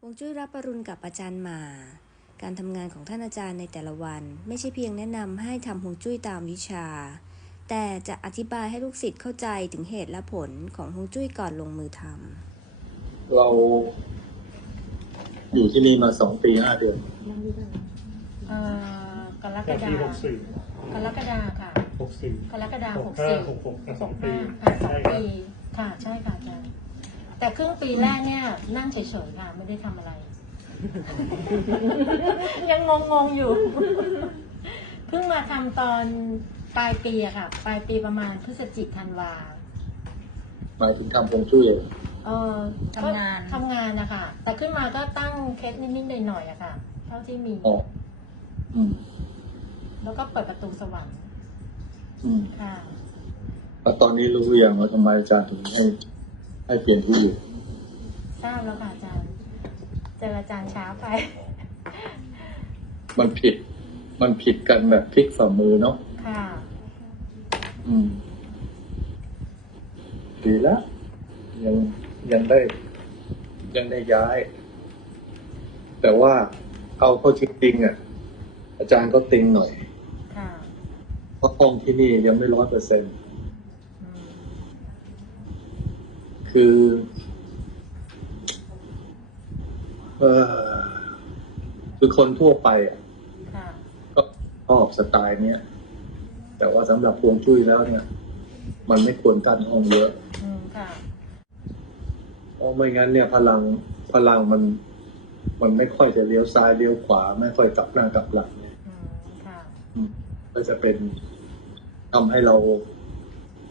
ฮวงจุ้ยรับปรุณกับอาจารย์หมา การทำงานของท่านอาจารย์ในแต่ละวัน ไม่ใช่เพียงแนะนำให้ทำฮวงจุ้ยตามวิชา แต่จะอธิบายให้ลูกศิษย์เข้าใจถึงเหตุและผลของฮวงจุ้ยก่อนลงมือทำเราอยู่ที่นี่มาสองปีห้าเดือนเอ่อกรกก็ฎาปีหกสี่กรกฎาค่ะหกสี่กรกฎาหหกกห้าสี่หกหกสองปีค่ะสองใช่ครับปีค่ะ ใช่ค่ะอาจารย์ แต่ครึ่งปีแรกเนี่ยนั่งเฉยๆค่ะไม่ได้ทำอะไร ยังงงๆอยู่ เพิ่งมาทำตอนปลายปีอะค่ะ ปลายปีประมาณพฤศจิกธันวาหมายถึงทำพงจุ้ยเออทำงานก็ทำงานนะคะแต่ขึ้นมาก็ตั้งเคสนิดๆหน่อยๆอะค่ะ เท่าที่มีออกอืม แล้วก็เปิดประตูสวรรค์อืมค่ะ แล้วตอนนี้รู้หรือยังว่าทำไมอาจารย์ถึงให้ ให้เปลี่ยนที่อยู่ทราบแล้วค่ะอาจารย์ เจออาจารย์ช้าไป มันผิด มันผิดกันแบบพลิกฝ่ามือเนาะค่ะ อืม ดีแล้วยังยังได้ ยังได้ย้าย แต่ว่าเอาเข้าจริงๆอะ อาจารย์ก็ติงหน่อยค่ะเพราะห้องที่นี่ยังไม่ร้อยเปอร์เซ็นต์ คือเออคือคนทั่วไปอะค่ะก็ชอบสไตล์เนี้ยแต่ว่าสำหรับพวงจุ้ยแล้วเนี่ย มันไม่ควรกั้นห้องเยอะอืมค่ะเพราะไม่งั้นเนี่ยพลังพลังมัน มันไม่ค่อยจะเลี้ยวซ้ายเลี้ยวขวา ไม่ค่อยกลับหน้ากลับหลังเนี่ยอืมค่ะอืมก็จะเป็นทำให้เรา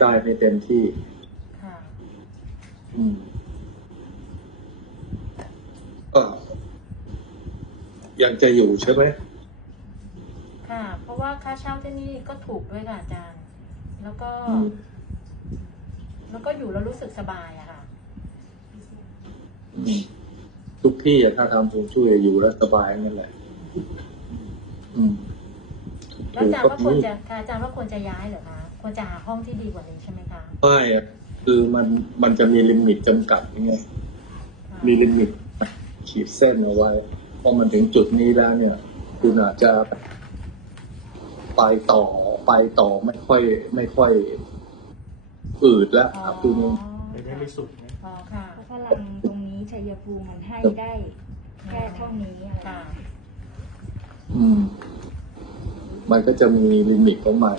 ได้ไม่เต็มที่ค่ะอืม ก็ยังจะอยู่ใช่ไหมค่ะ เพราะว่าค่าเช่าที่นี่ก็ถูกด้วยค่ะอาจารย์ แล้วก็อืมแล้วก็อยู่แล้วรู้สึกสบายอะค่ะอืมทุกที่อะถ้าทำพวงจุ้ยอยู่แล้วสบายนั่นแหละ อืมแล้วอาจารย์ว่าควรจะค่ะอาจารย์ว่าควรจะย้ายเหรอคะควรจะหาห้องที่ดีกว่านี้ใช่ไหมคะไม่อะ คือมันมันจะมีลิมิตจำกัดยังไงค่ะมีลิมิตขีดเส้นเอาไว้พอมันถึงจุดนี้แล้วเนี่ย คุณอาจจะไปต่อไปต่อไม่ค่อย ไม่ค่อยอืดแล้วอ๋อครับคือมันไม่ได้ไม่สุดนะอ๋อค่ะเพราะพลังตรงนี้ชัยภูมิมันให้ได้ แค่เท่านี้อะไรค่ะ อืม มันก็จะมีลิมิตของมัน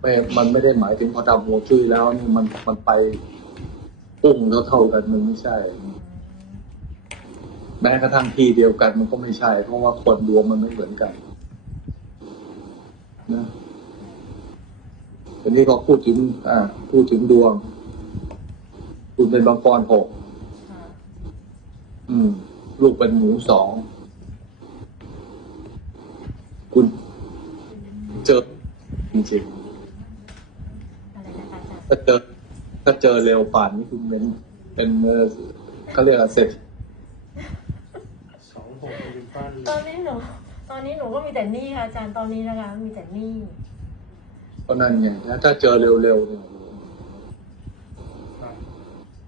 ไม่มันไม่ได้หมายถึงพอทำหัวจุ้ยแล้วนี่มันมันไปปุ้งแล้วเท่ากันมันไม่ใช่อืมแม้กระทั่งที่เดียวกันมันก็ไม่ใช่ เพราะว่าคนดวงมันไม่เหมือนกันนะทีนี้ก็พูดถึง อ่า พูดถึงดวง คุณเป็นบางกรหกค่ะอืม ลูกเป็นหมูสอง คุณเจอจริงอะไรนะคะอาจารย์ ๆ ถ้าเจอถ้าเจอเร็วป่านนี้คุณเป็นเป็นเออเขาเรียกอะไรเสร็จ สองหกเป็นฟ้าดีตอนนี้หนู ตอนนี้หนูก็มีแต่หนี้ค่ะอาจารย์ตอนนี้นะคะ มีแต่หนี้ก็นั่นไงแล้วถ้าเจอเร็วๆเนี่ยครับ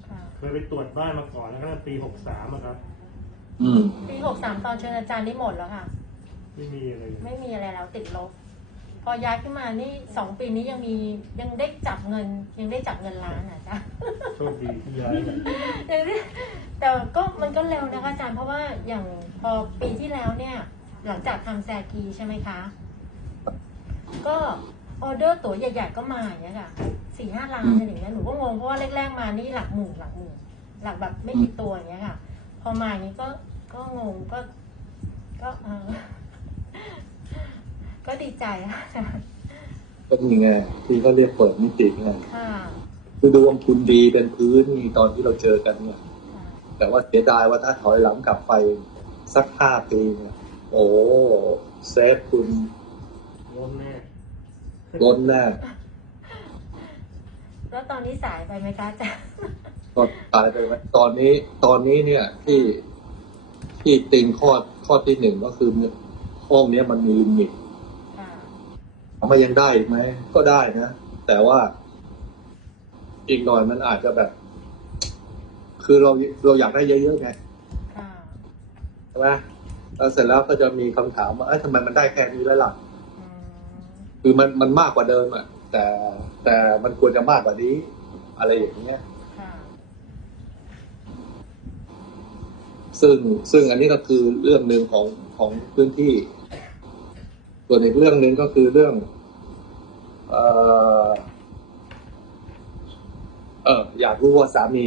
ค่ะ เคยไปตรวจบ้านมาก่อนแล้วก็ปีหกสามครับ อืม ปีหกสามตอนเชิญอาจารย์นี่หมดแล้วค่ะ ไม่มีอะไรเลย ไม่มีอะไรแล้วติดลบ พอย้ายขึ้นมานี่สองปีนี้ยังมียังได้จับเงิน ยังได้จับเงินล้านอะจ้ะโชคดีที่ย้ายไปยังได้แต่ก็มันก็เร็วนะคะอาจารย์เพราะว่าอย่างพอปีที่แล้วเนี่ย หลังจากทำแซกีใช่ไหมคะ ก็ออเดอร์ตั๋วใหญ่ๆก็มาอย่างเงี้ยค่ะสี่ห้าล้านอะไรอย่างเงี้ยหนูก็งงเพราะว่าแรกๆมานี่หลักหมื่นหลักหมื่นหลักแบบไม่กี่ตัวอย่างเงี้ยค่ะ พอมาอย่างนี้ก็ก็งงก็ ก็เออ ก็ดีใจค่ะก็นี่ไงที่เขาเรียกเปิดมิติไงค่ะคือดวงคุณดีเป็นพื้นนี่ตอนที่เราเจอกันเนี่ยค่ะแต่ว่าเสียดายว่าถ้าถอยหลังกลับไปสักห้าปีเนี่ยโอ้เซฟคุณล้นแน่ล้นแน่แล้วตอนนี้สายไปไหมคะอาจารย์ก็ตายไปไหมตอนนี้ตอนนี้เนี่ยที่ที่ติงข้อข้อที่หนึ่งก็คือห้องเนี้ยมันมีลิมิตค่ะ ถามว่ายังได้อีกไหมก็ได้นะ แต่ว่าอีกหน่อยมันอาจจะแบบ คือเราเราอยากได้เยอะๆไงค่ะใช่ไหมแล้วเสร็จแล้วก็จะมีคำถามว่าเอ้ยทำไมมันได้แค่นี้แล้วล่ะอืมคือมันมันมากกว่าเดิมอะแต่แต่มันควรจะมากกว่านี้ อะไรอย่างเงี้ยค่ะซึ่งซึ่งอันนี้ก็คือเรื่องหนึ่งของของพื้นที่ ส่วนอีกเรื่องหนึ่งก็คือเรื่อง เอ่อเอออยากรู้ว่าสามี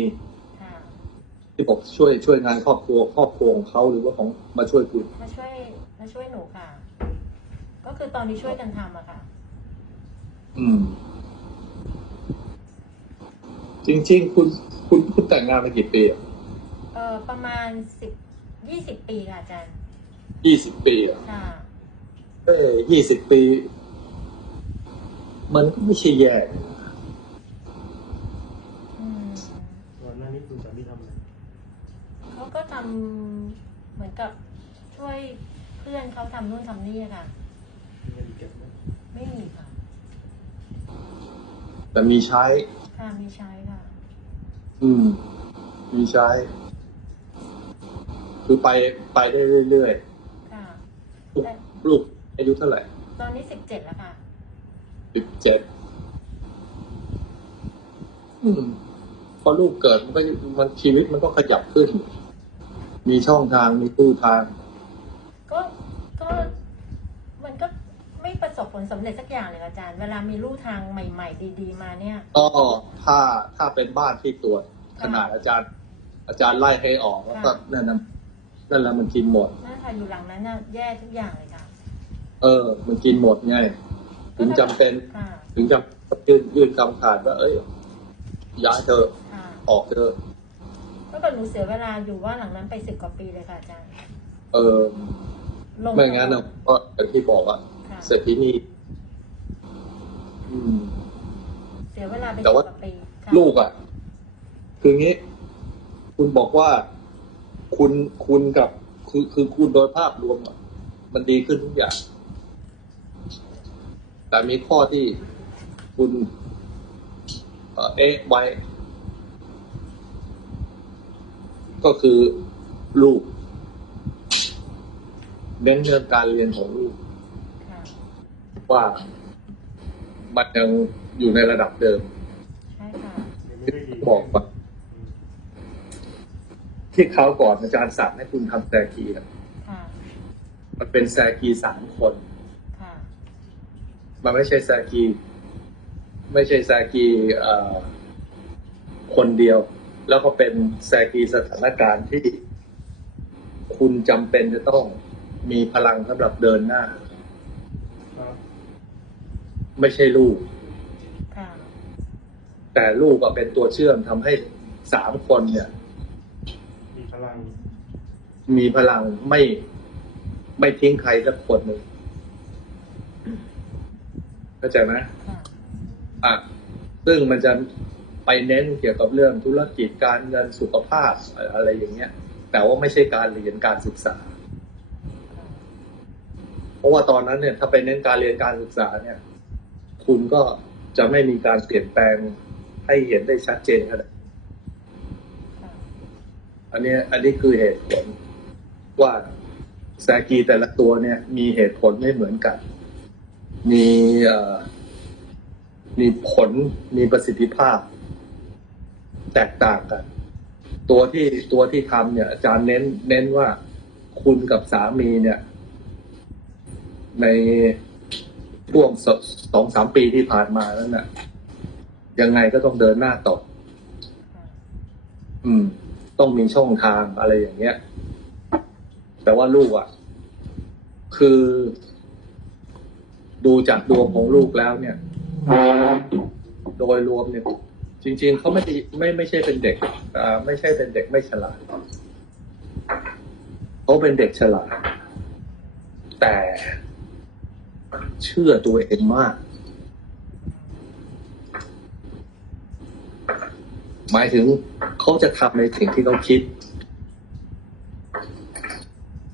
ค่ะที่บอกช่วยช่วยงานครอบครัวครอบครัวของเขาหรือว่าของมาช่วยคุณมาช่วยมาช่วยหนูค่ะ ก็คือตอนนี้ช่วยกันทำอะค่ะ อืม จริง ๆ คุณคุณคุณแต่งงานมากี่ปีเออประมาณสิบยี่สิบปีค่ะอาจารย์ยี่สิบปีอะค่ะ เอ้ยี่สิบปี มันก็ไม่ใช่แย่อืมก่อนหน้านี้คุณสามีทำอะไรเขาก็ทำเหมือนกับช่วยเพื่อนเขาทำนู่นทำนี่อะค่ะ มีเงินเก็บไหมไม่มีค่ะแต่มีใช้ ค่ะมีใช้ค่ะ อืม มีใช้ คือไปไปได้เรื่อยค่ะๆลูกลูก อายุเท่าไหร่ ตอนนี้สิบเจ็ดแล้วค่ะ สิบเจ็ดอืมพอลูกเกิดมันก็มันชีวิตมันก็ขยับขึ้น มีช่องทางมีตู้ทาง ก็ก็มันก็ไม่ประสบผลสำเร็จสักอย่างเลยอาจารย์ เวลามีลู่ทางใหม่ ๆ ดี ๆ มาเนี่ย ก็ถ้าถ้าเป็นบ้านที่ตรวจขนาดอาจารย์ อาจารย์ไล่ให้ออกแล้วก็นั่นนะนั่นแหละมันกินหมดน่าค่ะอยู่หลังนั้นน่ะแย่ทุกอย่างเลยค่ะ เออ มันกินหมดไง ถึงจำเป็นค่ะถึงจะยื่นยื่นคำขาดว่า เอ้ยย้ายเธอะค่ะออกเธอะก็เกิดหนูเสียเวลาอยู่ว่าหลังนั้นไปสิบกว่าปีเลยค่ะอาจารย์เออลงไม่งั้นนะก็อย่างที่บอกอะค่ะเศรษฐีนีอืม เสียเวลาไปแต่สิบว่ากว่าปีค่ะลูกอะคืองี้ คุณบอกว่าคุณคุณกับ คือคือคุณโดยภาพรวมอะมันดีขึ้นทุกอย่าง แต่มีข้อที่คุณเอ่อเอ๊ะไว้ ก็คือลูกเน้นเรื่องการเรียนของลูกค่ะว่ามันยังอยู่ในระดับเดิมใช่ค่ะยังไม่ได้ดีบอกว่าอืมที่เขาวก่อนอาจารย์สั่งให้คุณทำแซกีอะค่ะมันเป็นแซกีสามคนค่ะ มันไม่ใช่แซกี ไม่ใช่แซกีเอ่อคนเดียว แล้วก็เป็นแซกีสถานการณ์ที่คุณจำเป็นจะต้องมีพลังสำหรับเดินหน้าครับไม่ใช่ลูกค่ะแต่ลูกก็เป็นตัวเชื่อมทำให้สามคนเนี่ย มีพลัง มีพลังไม่ไม่ทิ้งใครสักคนหนึ่ง เข้าใจไหมค่ะอะซึ่งมันจะไปเน้นเกี่ยวกับเรื่องธุรกิจการเงินสุขภาพอะไรอย่างเงี้ย แต่ว่าไม่ใช่การเรียนการศึกษา เพราะว่าตอนนั้นเนี่ย ถ้าไปเน้นการเรียนการศึกษาเนี่ย คุณก็จะไม่มีการเปลี่ยนแปลงให้เห็นได้ชัดเจนขนาดค่ะอันเนี้ยอันนี้คือเหตุผลว่าแซกีแต่ละตัวเนี่ย มีเหตุผลไม่เหมือนกัน มีมีผลมีประสิทธิภาพ แตกต่างกัน ตัวที่ตัวที่ทำเนี่ย อาจารย์เน้น เน้นว่าคุณกับสามีเนี่ย ในช่วงสสองสามปีที่ผ่านมานั้นน่ะ ยังไงก็ต้องเดินหน้าต่ออืม ต้องมีช่องทางอะไรอย่างเงี้ย แต่ว่าลูกอะ คือ ดูจากดวงของลูกแล้วเนี่ย โดยรวมเนี่ย จริง ๆเขาไม่ได้ไม่ไม่ใช่เป็นเด็กไม่ใช่เป็นเด็กไม่ฉลาดเขาเป็นเด็กฉลาด แต่เชื่อตัวเองมาก หมายถึงเขาจะทำในสิ่งที่เขาคิด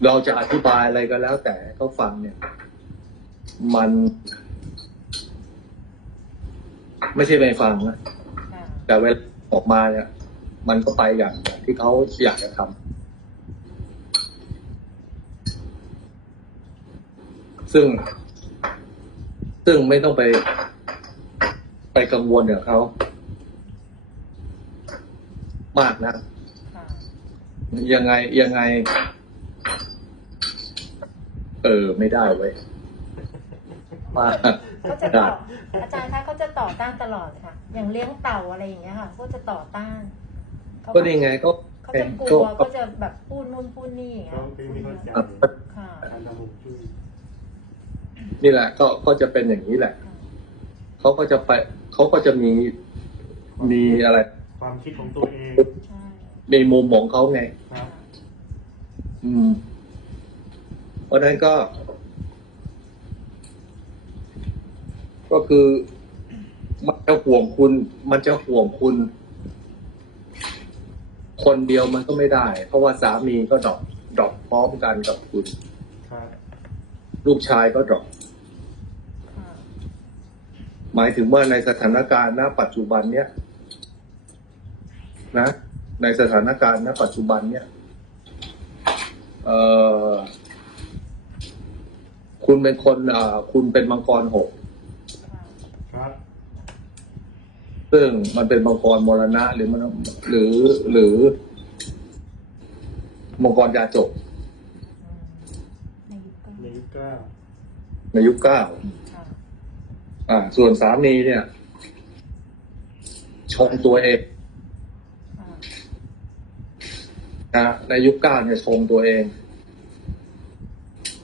เราจะอธิบายอะไรก็แล้วแต่เขาฟังเนี่ย มัน ไม่ใช่ไม่ฟังนะค่ะแต่เวลาออกมาเนี่ย มันก็ไปอย่างที่เขาอยากจะทซึ่ง ซึ่งไม่ต้องไป ไปกังวลกับเขามากนะค่ะยังไงยังไง เออ ไม่ได้เว้ย มากเขาจะต่ออาจารย์คะเขาจะต่อต้านตลอดค่ะ อย่างเลี้ยงเต่าอะไรอย่างเงี้ยค่ะเขาจะต่อต้านเขาก็นี่ไงก็เขาจะกลัวก็จะแบบพูดนู่นพูดนี่อย่างเงี้เขายเป็นไม่เข้าใจค่ะการทำฮวงจุ้ยนี่แหละ ก็ก็จะเป็นอย่างนี้แหละเขาก็จะไปเขาก็จะมีมีอะไร ความคิดของตัวเองใช่มีมุมของเขาไงครับอืมเพราะฉะนั้นก็ ก็คือ มันจะห่วงคุณ มันจะห่วงคุณ คนเดียวมันก็ไม่ได้ เพราะว่าสามีก็ดรอปดรอปพร้อมกันกับคุณครับลูกชายก็ดรอปค่ะหมายถึงว่าในสถานการณ์ณ ปัจจุบันเนี้ยนะ ในสถานการณ์ณ ปัจจุบันเนี้ยเอ่อคุณเป็นคนอ่าคุณเป็นมังกรหก ค่ะ ครับ ซึ่งมันเป็นมังกรมรณะหรือมันหรือหรือมังกรยาจกอืมในยุคเก้าในยุคเก้าในยุคเก้าค่ะอ่า ส่วนสามีเนี่ยชงตัวเองค่ะนะในยุคเก้าเนี่ยชงตัวเอง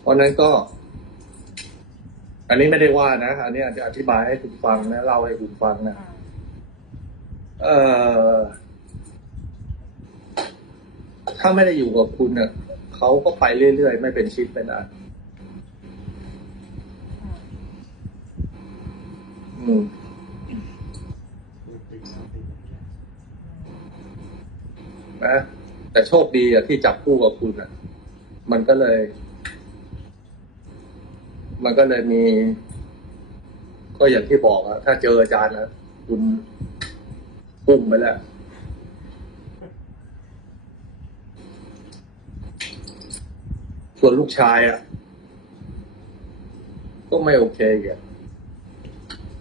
เพราะฉะนั้นก็ อันนี้ไม่ได้ว่านะ อันนี้อาจจะอธิบายให้คุณฟังนะเล่าให้คุณฟังนะค่ะ เออถ้าไม่ได้อยู่กับคุณเนี่ยเขาก็ไปเรื่อยๆ ไม่เป็นชิดเป็นอันอืมเป็นเป็นนะแต่โชคดีอะที่จับคู่กับคุณอะมันก็เลย มันก็เลยมี ก็อย่างที่บอกอะถ้าเจออาจารย์นะคุณ ปุ้มไปแล้ว ส่วนลูกชายอะก็ไม่โอเคอีก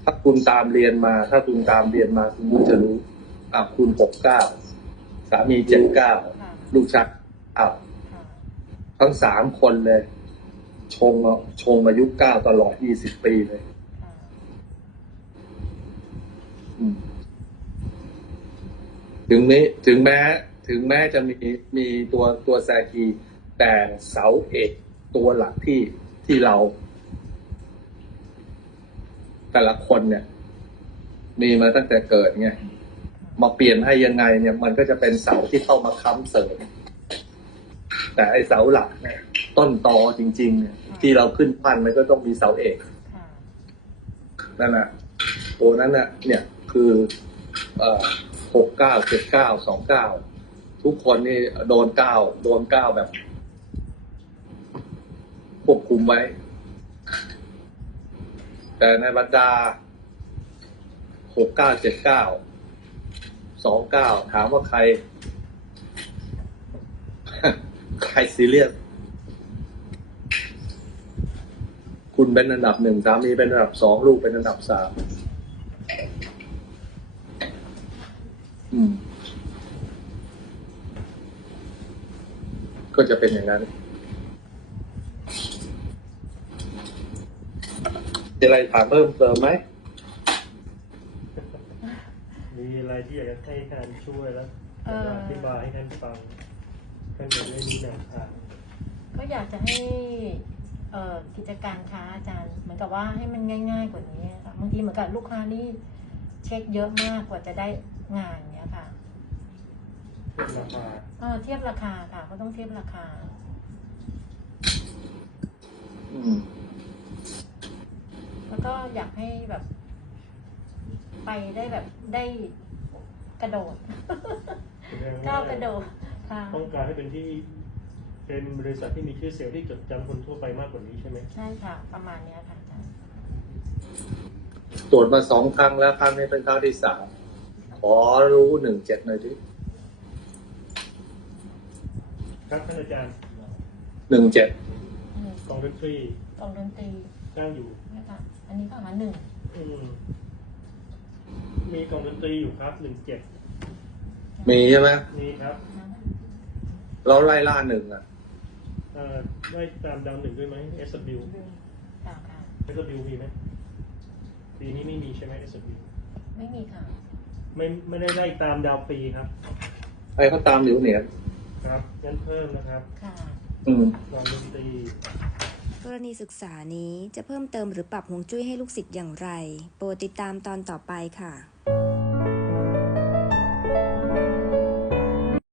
ถ้าคุณตามเรียนมา ถ้าคุณตามเรียนมาคุณก็จะรู้อะคุณหกเก้าสามีเจ็ดเก้าลูกชายอ้าวค่ะทั้งสามคนเลย ชงชงอายุเก้าตลอดยี่สิบปีเลย อืม ถึงนี้ถึงแม้ถึงแม้จะมีมีตัวตัวแซกีแต่เสาเอกตัวหลักที่ที่เรา แต่ละคนเนี่ย มีมาตั้งแต่เกิดไงมาเปลี่ยนให้ยังไงเนี่ย มันก็จะเป็นเสาที่เข้ามาค้ำเสริม แต่ไอเสาหลักเนี่ยต้นตอจริง ๆ เนี่ย ที่เราขึ้นพันมันก็ต้องมีเสาเอกนั่นน่ะตัวนั้นน่ะ เนี่ยคือ เอ่อ หกเก้าเจ็ดเก้าสองเก้าทุกคนนี่โดนเก้าโดนเก้าแบบควบคุมไว้ แต่ในบรรดาหกเก้าเจ็ดเก้าสองเก้าถามว่าใคร ใครซีเรียสคุณเป็นอันดับหนึ่งสามีเป็นอันดับสองลูกเป็นอันดับสามอืม ก็จะเป็นอย่างนั้นมีอะไรถามเพิ่มเติมไหม มีอะไรที่อยากจะให้ท่านช่วยแล้วอธิบายให้ท่านฟังท่านจะได้มีแนวทางก็อยากจะให้เอ่อกิจการค้าอาจารย์ เหมือนกับว่าให้มันง่าย ๆ กว่านี้ค่ะบางทีเหมือนกับลูกค้านี่เช็คเยอะมากกว่าจะได้งานเนี้ยค่ะ ราคาเออเทียบราคาค่ะก็ต้องเทียบราคา อืมแล้วก็อยากให้แบบ ไปได้แบบได้กระโดดแสดงก้าวว่ากระโดดค่ะต้องการให้เป็นที่เป็นบริษัทที่มีชื่อเสียงที่จดจำคนทั่วไปมากกว่านี้ใช่ไหมใช่ค่ะ ประมาณเนี้ยค่ะอาจารย์ตรวจมาสองครั้งแล้วครั้งนี้เป็นครั้งที่สามขอรู้หนึ่งเจ็ดหน่อยดิ ครับท่านอาจารย์หนึ่งเจ็ดอืมกองดนตรีกล่องดนตรีตั้งอยู่นะคะอันนี้ก็หาหนึ่งอืมมีกล่องดนตรีอยู่ครับหนึ่งเจ็ดมีใช่ไหมมีครับเราไล่ล่าหนึ่งอะ เอ่อได้ตามดาวหนึ่งด้วยไหม S W ค่ะค่ะ S W มีไหมปีนี้ไม่มีใช่ไหม S W ไม่มีค่ะไม่ไม่ได้ได้ตามดาวปีครับ ไอ้เขาตามเหลียวเหนียน ครับงั้นเพิ่มนะครับค่ะ อืมกล่องดนตรีกรณีศึกษานี้จะเพิ่มเติมหรือปรับฮวงจุ้ยให้ลูกศิษย์อย่างไร โปรดติดตามตอนต่อไปค่ะ